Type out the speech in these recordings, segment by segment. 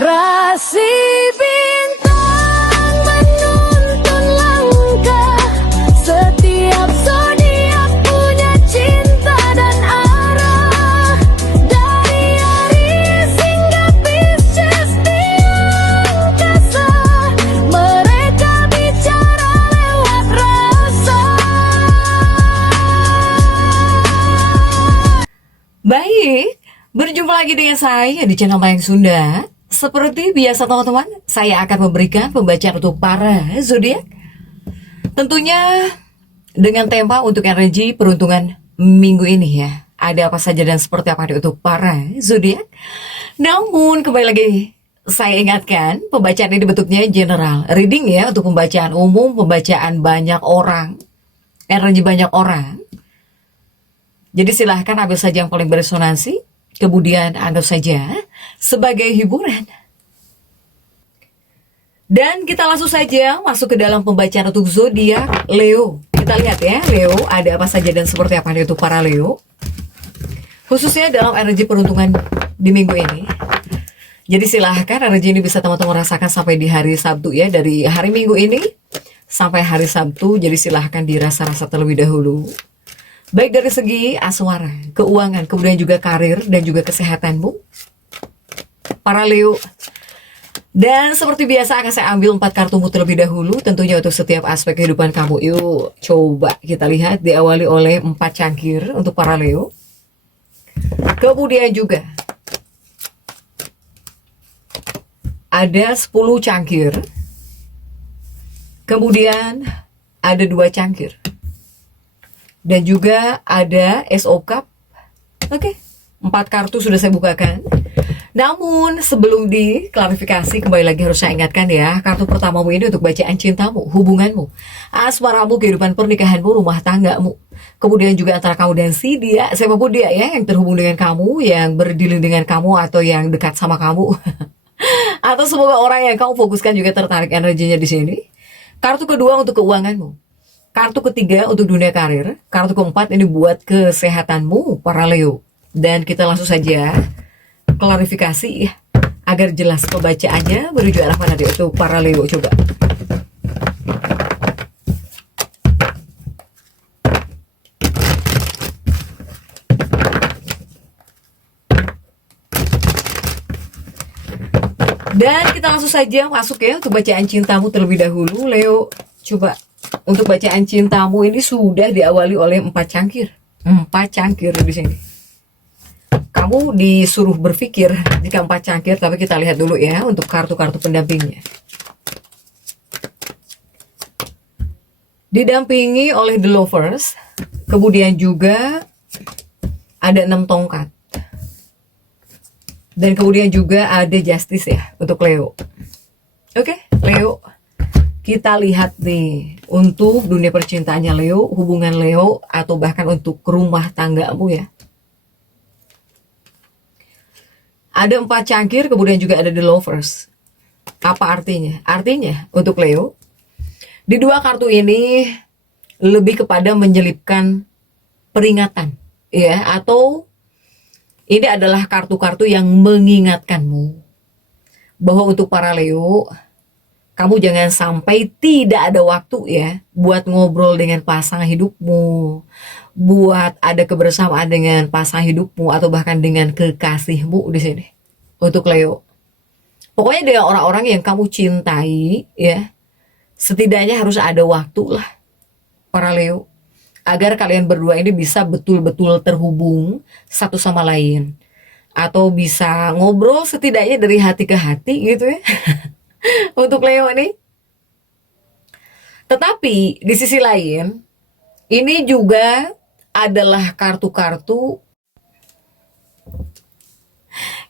Rasi bintang menuntun langkah, setiap zodiak punya cinta dan arah. Dari Aries hingga Pisces di angkasa, mereka bicara lewat rasa. Baik, berjumpa lagi dengan saya di channel Mayang Sunda. Seperti biasa teman-teman, saya akan memberikan pembacaan untuk para zodiak. Tentunya dengan tema untuk energi peruntungan minggu ini ya. Ada apa saja dan seperti apa untuk para zodiak. Namun kembali lagi saya ingatkan, pembacaan ini bentuknya general reading ya, untuk pembacaan umum, pembacaan banyak orang, energi banyak orang. Jadi silahkan ambil saja yang paling beresonansi, kemudian anggap saja sebagai hiburan. Dan kita langsung saja masuk ke dalam pembacaan untuk zodiak Leo. Kita lihat ya, Leo ada apa saja dan seperti apa untuk para Leo. Khususnya dalam energi peruntungan di minggu ini. Jadi silahkan energi ini bisa teman-teman rasakan sampai di hari Sabtu ya. Dari hari Minggu ini sampai hari Sabtu. Jadi silahkan dirasa-rasa terlebih dahulu. Baik dari segi asmara, keuangan, kemudian juga karir dan juga kesehatanmu, para Leo. Dan seperti biasa akan saya ambil 4 kartumu terlebih dahulu, tentunya untuk setiap aspek kehidupan kamu. Yuk, coba kita lihat, diawali oleh 4 cangkir untuk para Leo. Kemudian juga ada 10 cangkir. Kemudian ada 2 cangkir. Dan juga ada Ace of Cup. Oke, 4 kartu sudah saya bukakan. Namun sebelum diklarifikasi, kembali lagi harus saya ingatkan ya, kartu pertamamu ini untuk bacaan cintamu, hubunganmu, asmaramu, kehidupan pernikahanmu, rumah tanggamu. Kemudian juga antara kamu dan si dia, siapapun dia ya, yang terhubung dengan kamu, yang berdilin dengan kamu, atau yang dekat sama kamu. Atau semoga orang yang kamu fokuskan juga tertarik energinya di sini. Kartu kedua untuk keuanganmu. Kartu ketiga untuk dunia karir. Kartu keempat ini buat kesehatanmu para Leo. Dan kita langsung saja klarifikasi ya, agar jelas pembacaannya menuju arah mana dia untuk para Leo. Coba. Dan kita langsung saja masuk ya untuk bacaan cintamu terlebih dahulu Leo. Coba. Untuk bacaan cintamu ini sudah diawali oleh 4 cangkir. 4 cangkir di sini. Kamu disuruh berpikir jika 4 cangkir, tapi kita lihat dulu ya untuk kartu-kartu pendampingnya. Didampingi oleh The Lovers, kemudian juga ada 6 tongkat. Dan kemudian juga ada Justice ya untuk Leo. Oke, Leo. Kita lihat nih, untuk dunia percintaannya Leo, hubungan Leo, atau bahkan untuk rumah tanggamu ya. Ada 4 cangkir, kemudian juga ada The Lovers. Apa artinya? Artinya, untuk Leo, di 2 kartu ini, lebih kepada menyelipkan peringatan. Ya, atau ini adalah kartu-kartu yang mengingatkanmu. Bahwa untuk para Leo, kamu jangan sampai tidak ada waktu ya buat ngobrol dengan pasangan hidupmu, buat ada kebersamaan dengan pasangan hidupmu atau bahkan dengan kekasihmu di sini. Untuk Leo, pokoknya dengan orang-orang yang kamu cintai ya, setidaknya harus ada waktu lah para Leo, agar kalian berdua ini bisa betul-betul terhubung satu sama lain, atau bisa ngobrol setidaknya dari hati ke hati gitu ya. Untuk Leo ini. Tetapi di sisi lain, ini juga adalah kartu-kartu.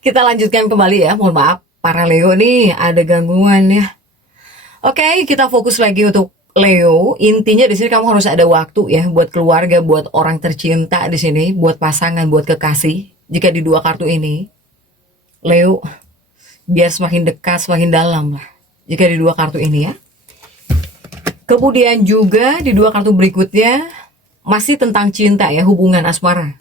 Kita lanjutkan kembali ya, mohon maaf para Leo nih ada gangguan ya. Oke, kita fokus lagi untuk Leo. Intinya di sini kamu harus ada waktu ya buat keluarga, buat orang tercinta di sini, buat pasangan, buat kekasih. Jika di 2 kartu ini, Leo, biar semakin dekat, semakin dalam lah. Jika di 2 kartu ini ya. Kemudian juga di 2 kartu berikutnya masih tentang cinta ya, hubungan asmara.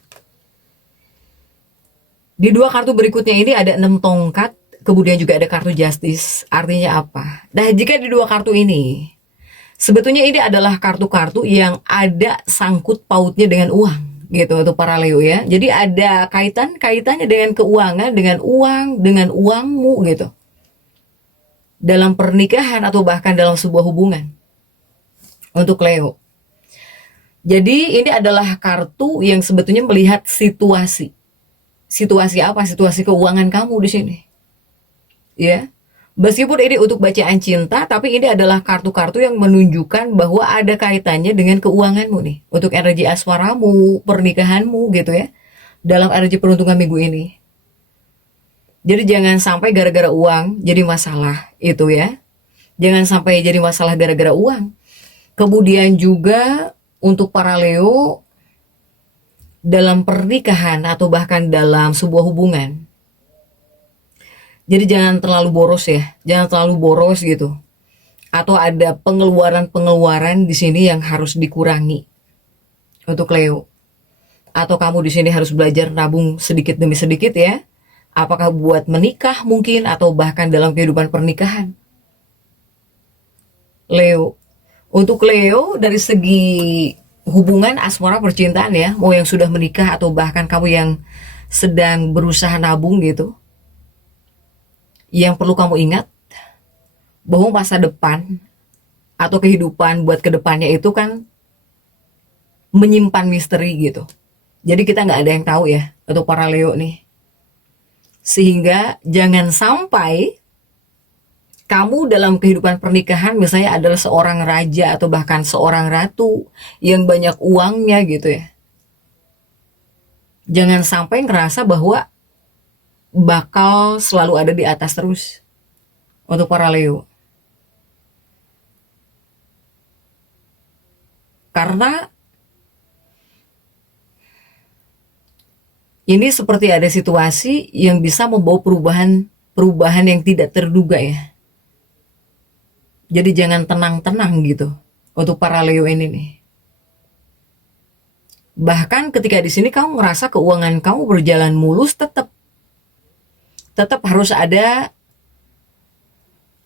Di 2 kartu berikutnya ini ada 6 tongkat, kemudian juga ada kartu Justice. Artinya apa? Nah, jika di dua kartu ini, sebetulnya ini adalah kartu-kartu yang ada sangkut pautnya dengan uang, gitu untuk para Leo ya. Jadi ada kaitannya dengan keuangan, dengan uang, dengan uangmu gitu. Dalam pernikahan atau bahkan dalam sebuah hubungan untuk Leo. Jadi ini adalah kartu yang sebetulnya melihat situasi. Situasi apa? Situasi keuangan kamu di sini. Ya. Meskipun ini untuk bacaan cinta, tapi ini adalah kartu-kartu yang menunjukkan bahwa ada kaitannya dengan keuanganmu nih. Untuk energi asmaramu, pernikahanmu gitu ya. Dalam energi peruntungan minggu ini. Jadi jangan sampai gara-gara uang jadi masalah itu ya. Jangan sampai jadi masalah gara-gara uang. Kemudian juga untuk para Leo dalam pernikahan atau bahkan dalam sebuah hubungan. Jadi jangan terlalu boros ya, jangan terlalu boros gitu. Atau ada pengeluaran-pengeluaran di sini yang harus dikurangi untuk Leo. Atau kamu di sini harus belajar nabung sedikit demi sedikit ya. Apakah buat menikah mungkin atau bahkan dalam kehidupan pernikahan. Leo. Untuk Leo dari segi hubungan asmara percintaan ya, mau yang sudah menikah atau bahkan kamu yang sedang berusaha nabung gitu. Yang perlu kamu ingat bahwa masa depan atau kehidupan buat kedepannya itu kan menyimpan misteri gitu. Jadi kita nggak ada yang tahu ya untuk para Leo nih. Sehingga jangan sampai kamu dalam kehidupan pernikahan misalnya adalah seorang raja atau bahkan seorang ratu yang banyak uangnya gitu ya. Jangan sampai ngerasa bahwa bakal selalu ada di atas terus untuk para Leo. Karena ini seperti ada situasi yang bisa membawa perubahan yang tidak terduga ya. Jadi jangan tenang-tenang gitu untuk para Leo ini nih. Bahkan ketika di sini kamu ngerasa keuangan kamu berjalan mulus, tetap harus ada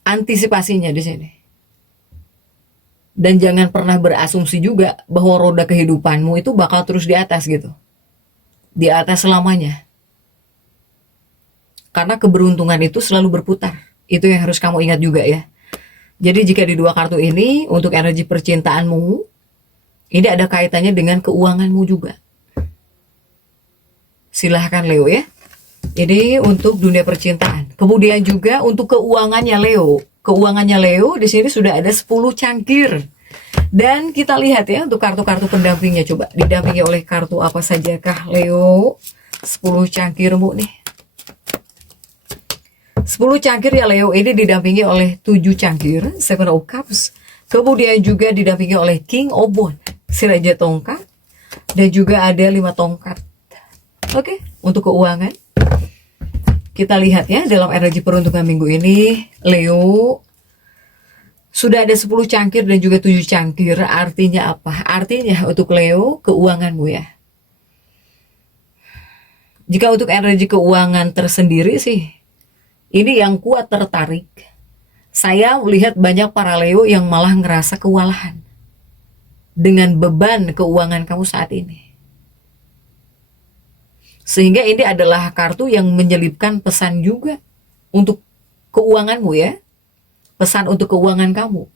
antisipasinya di sini. Dan jangan pernah berasumsi juga bahwa roda kehidupanmu itu bakal terus di atas gitu. Di atas selamanya. Karena keberuntungan itu selalu berputar. Itu yang harus kamu ingat juga ya. Jadi jika di dua kartu ini untuk energi percintaanmu, ini ada kaitannya dengan keuanganmu juga. Silahkan Leo ya. Jadi untuk dunia percintaan. Kemudian juga untuk keuangannya Leo. Keuangannya Leo di sini sudah ada 10 cangkir. Dan kita lihat ya untuk kartu-kartu pendampingnya. Coba didampingi oleh kartu apa sajakah Leo? 10 cangkirmu nih. 10 cangkir ya Leo ini didampingi oleh 7 cangkir. Seven of Cups. Kemudian juga didampingi oleh King of Wands. Si Raja Tongkat. Dan juga ada 5 tongkat. Oke, untuk keuangan. Kita lihat ya dalam energi peruntungan minggu ini, Leo sudah ada 10 cangkir dan juga 7 cangkir. Artinya apa? Artinya untuk Leo keuanganmu ya. Jika untuk energi keuangan tersendiri sih, ini yang kuat tertarik. Saya melihat banyak para Leo yang malah ngerasa kewalahan dengan beban keuangan kamu saat ini. Sehingga ini adalah kartu yang menyelipkan pesan juga untuk keuanganmu ya. Pesan untuk keuangan kamu.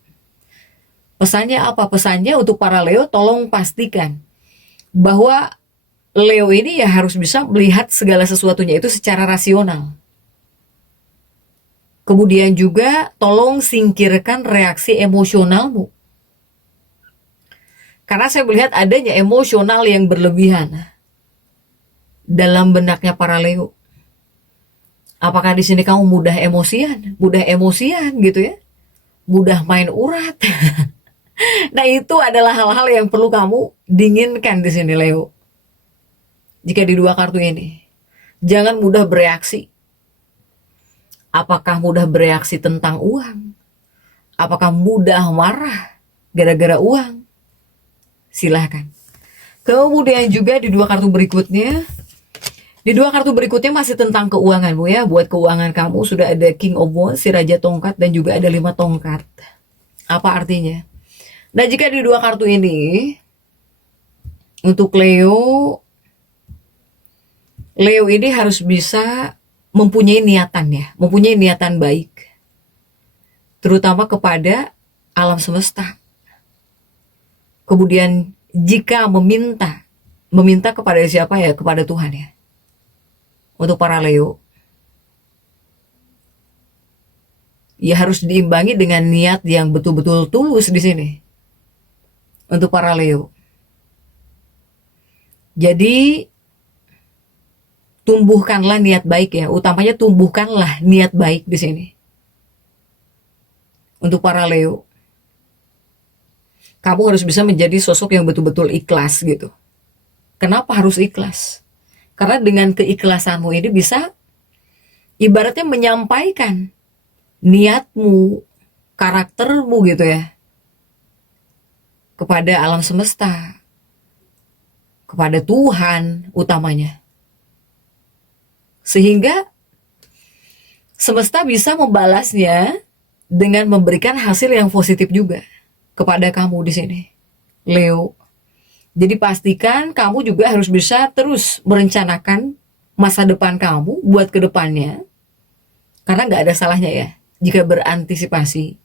Pesannya apa? Pesannya untuk para Leo, tolong pastikan bahwa Leo ini ya harus bisa melihat segala sesuatunya itu secara rasional. Kemudian juga tolong singkirkan reaksi emosionalmu. Karena saya melihat adanya emosional yang berlebihan dalam benaknya para Leo. Apakah di sini kamu mudah emosian gitu ya? Mudah main urat. Nah, itu adalah hal-hal yang perlu kamu dinginkan di sini Leo. Jika di dua kartu ini, jangan mudah bereaksi. Apakah mudah bereaksi tentang uang? Apakah mudah marah gara-gara uang? Silahkan. Kemudian juga di dua kartu berikutnya, Di dua kartu berikutnya masih tentang keuanganmu ya. Buat keuangan kamu sudah ada King of Wands, si Raja Tongkat, dan juga ada 5 tongkat. Apa artinya? Nah, jika di dua kartu ini, untuk Leo, Leo ini harus bisa mempunyai niatan ya, mempunyai niatan baik. Terutama kepada alam semesta. Kemudian jika meminta kepada siapa ya? Kepada Tuhan ya. Untuk para Leo, ya harus diimbangi dengan niat yang betul-betul tulus di sini. Untuk para Leo. Jadi tumbuhkanlah niat baik ya, utamanya tumbuhkanlah niat baik di sini. Untuk para Leo, kamu harus bisa menjadi sosok yang betul-betul ikhlas gitu. Kenapa harus ikhlas? Karena dengan keikhlasanmu ini bisa ibaratnya menyampaikan niatmu, karaktermu gitu ya, kepada alam semesta, kepada Tuhan utamanya. Sehingga semesta bisa membalasnya dengan memberikan hasil yang positif juga kepada kamu di sini, Leo. Jadi pastikan kamu juga harus bisa terus merencanakan masa depan kamu buat ke depannya. Karena nggak ada salahnya ya, jika berantisipasi.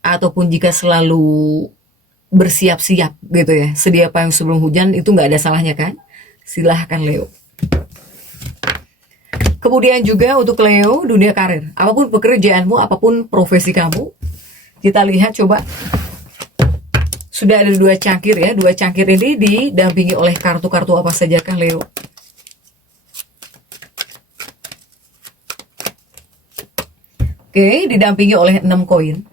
Ataupun jika selalu bersiap-siap gitu ya. Sedia payung sebelum hujan itu nggak ada salahnya kan? Silahkan Leo. Kemudian juga untuk Leo, dunia karir. Apapun pekerjaanmu, apapun profesi kamu. Kita lihat coba. Sudah ada 2 cangkir ya. 2 cangkir ini didampingi oleh kartu-kartu apa saja kan Leo? Oke, didampingi oleh 6 koin.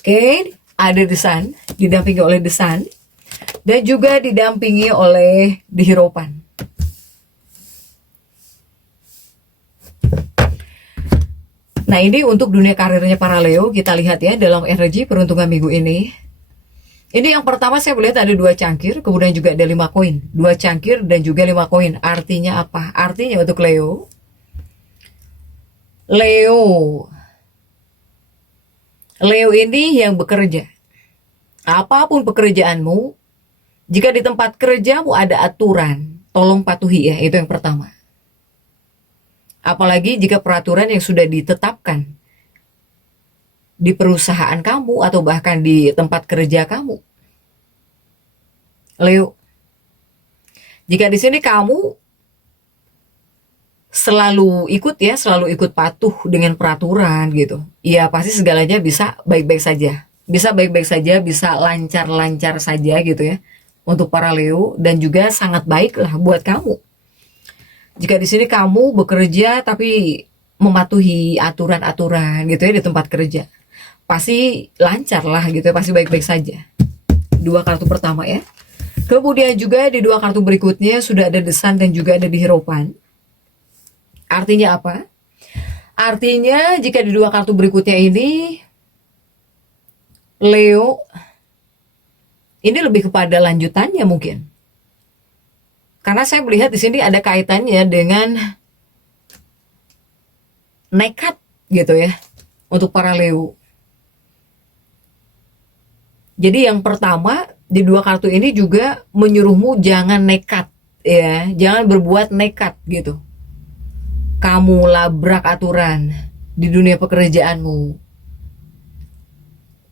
Oke, ada The Sun, didampingi oleh The Sun. Dan juga didampingi oleh The Hierophant. Nah, ini untuk dunia karirnya para Leo, kita lihat ya dalam energi peruntungan minggu ini. Ini yang pertama saya melihat ada 2 cangkir, kemudian juga ada 5 koin. 2 cangkir dan juga 5 koin. Artinya apa? Artinya untuk Leo, Leo ini yang bekerja. Apapun pekerjaanmu, jika di tempat kerjamu ada aturan, tolong patuhi ya, itu yang pertama. Apalagi jika peraturan yang sudah ditetapkan di perusahaan kamu atau bahkan di tempat kerja kamu. Leo, jika di sini kamu selalu ikut ya, selalu ikut patuh dengan peraturan gitu, ya pasti segalanya bisa baik-baik saja. Bisa baik-baik saja, bisa lancar-lancar saja gitu ya. Untuk para Leo, dan juga sangat baik lah buat kamu. Jika di sini kamu bekerja tapi mematuhi aturan-aturan gitu ya di tempat kerja, pasti lancar lah gitu ya, pasti baik-baik saja. 2 kartu pertama ya. Kemudian juga di 2 kartu berikutnya sudah ada The Sun dan juga ada The Hierophant. Artinya apa? Artinya jika di 2 kartu berikutnya ini, Leo, ini lebih kepada lanjutannya mungkin. Karena saya melihat di sini ada kaitannya dengan nekat gitu ya untuk para Leo. Jadi yang pertama di 2 kartu ini juga menyuruhmu jangan nekat ya, jangan berbuat nekat gitu. Kamu labrak aturan di dunia pekerjaanmu.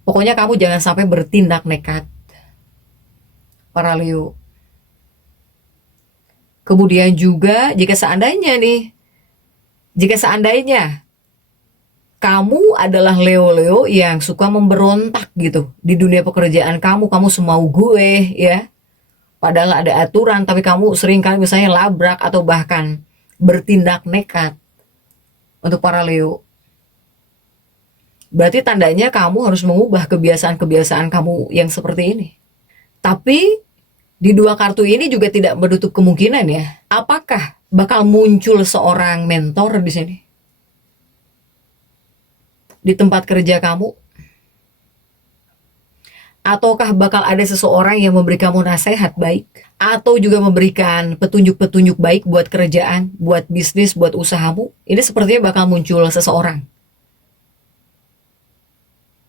Pokoknya kamu jangan sampai bertindak nekat, para Leo. Kemudian juga jika seandainya kamu adalah Leo-Leo yang suka memberontak gitu di dunia pekerjaan kamu semau gue ya. Padahal ada aturan tapi kamu sering kali misalnya labrak atau bahkan bertindak nekat. Untuk para Leo, berarti tandanya kamu harus mengubah kebiasaan-kebiasaan kamu yang seperti ini. Tapi di 2 kartu ini juga tidak menutup kemungkinan ya. Apakah bakal muncul seorang mentor di sini? Di tempat kerja kamu? Ataukah bakal ada seseorang yang memberi kamu nasihat baik? Atau juga memberikan petunjuk-petunjuk baik buat kerjaan, buat bisnis, buat usahamu? Ini sepertinya bakal muncul seseorang.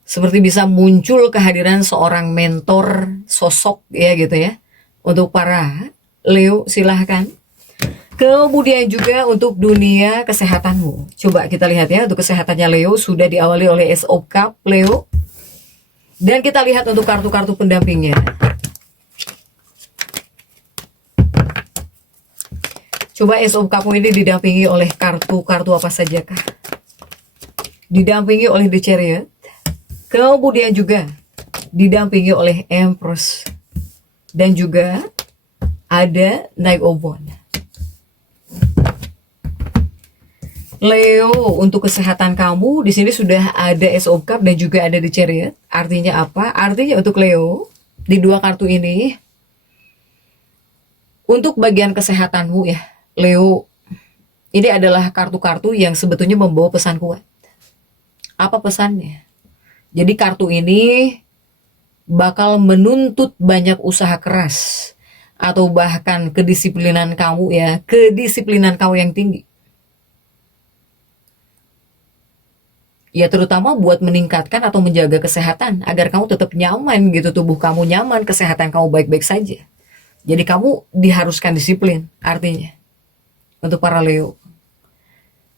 Seperti bisa muncul kehadiran seorang mentor, sosok ya gitu ya. Untuk para Leo silahkan. Kemudian juga untuk dunia kesehatanmu. Coba kita lihat ya, untuk kesehatannya Leo sudah diawali oleh Ace of Cup Leo. Dan kita lihat untuk kartu-kartu pendampingnya. Coba Ace of Cup ini didampingi oleh kartu-kartu apa sajakah? Didampingi oleh The Chariot. Kemudian juga didampingi oleh Empress. Dan juga ada Knight of Wands. Leo, untuk kesehatan kamu di sini sudah ada Ace of Cup dan juga ada The Chariot. Artinya apa? Artinya untuk Leo di dua kartu ini, untuk bagian kesehatanmu ya, Leo, ini adalah kartu-kartu yang sebetulnya membawa pesan kuat. Apa pesannya? Jadi kartu ini bakal menuntut banyak usaha keras atau bahkan kedisiplinan kamu ya, kedisiplinan kamu yang tinggi. Ya terutama buat meningkatkan atau menjaga kesehatan agar kamu tetap nyaman gitu, tubuh kamu nyaman, kesehatan kamu baik-baik saja. Jadi kamu diharuskan disiplin artinya untuk para Leo.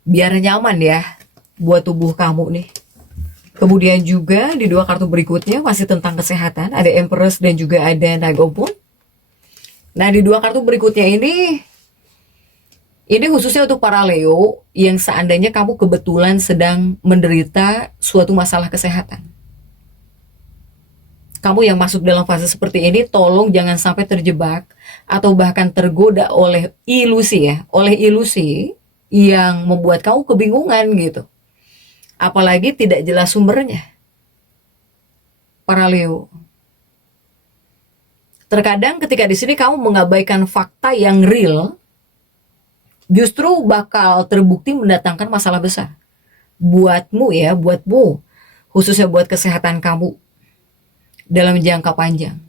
Biar nyaman ya buat tubuh kamu nih. Kemudian juga di dua kartu berikutnya masih tentang kesehatan, ada Empress dan juga ada Knight of Wands. Nah di dua kartu berikutnya ini khususnya untuk para Leo yang seandainya kamu kebetulan sedang menderita suatu masalah kesehatan. Kamu yang masuk dalam fase seperti ini, tolong jangan sampai terjebak atau bahkan tergoda oleh ilusi ya, oleh ilusi yang membuat kamu kebingungan gitu. Apalagi tidak jelas sumbernya. Para Leo. Terkadang ketika di sini kamu mengabaikan fakta yang real, justru bakal terbukti mendatangkan masalah besar buatmu ya, buatmu, khususnya buat kesehatan kamu dalam jangka panjang.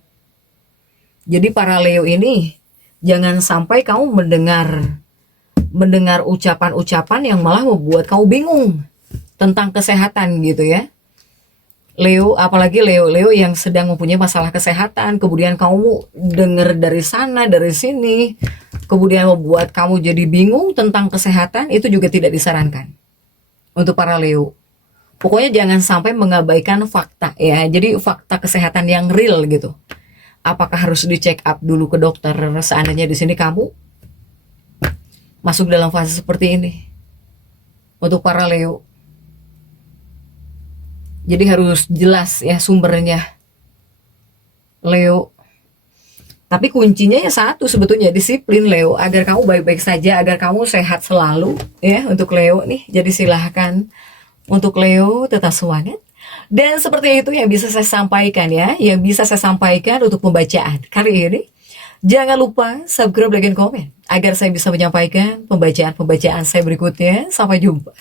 Jadi para Leo ini jangan sampai kamu mendengar ucapan-ucapan yang malah membuat kamu bingung tentang kesehatan gitu ya. Leo, apalagi Leo yang sedang mempunyai masalah kesehatan, kemudian kamu dengar dari sana, dari sini, kemudian membuat kamu jadi bingung tentang kesehatan, itu juga tidak disarankan untuk para Leo. Pokoknya jangan sampai mengabaikan fakta ya, jadi fakta kesehatan yang real gitu. Apakah harus di check up dulu ke dokter seandainya di sini kamu masuk dalam fase seperti ini untuk para Leo. Jadi harus jelas ya sumbernya Leo. Tapi kuncinya ya satu sebetulnya, disiplin Leo, agar kamu baik-baik saja, agar kamu sehat selalu ya untuk Leo nih. Jadi silahkan untuk Leo tetap semangat. Dan seperti itu yang bisa saya sampaikan ya, yang bisa saya sampaikan untuk pembacaan kali ini. Jangan lupa subscribe, like, dan komen agar saya bisa menyampaikan pembacaan-pembacaan saya berikutnya. Sampai jumpa.